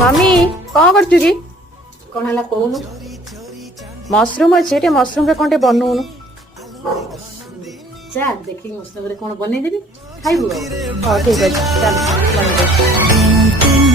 Mummy कौन करछु की कौन है कहूनु मशरूम अच्छे टे मशरूम रे कोंटे बनौनु जा देखी मसला कौन बनेदेवी खाइबू हाँ ठीक अच्छे चल बन दे।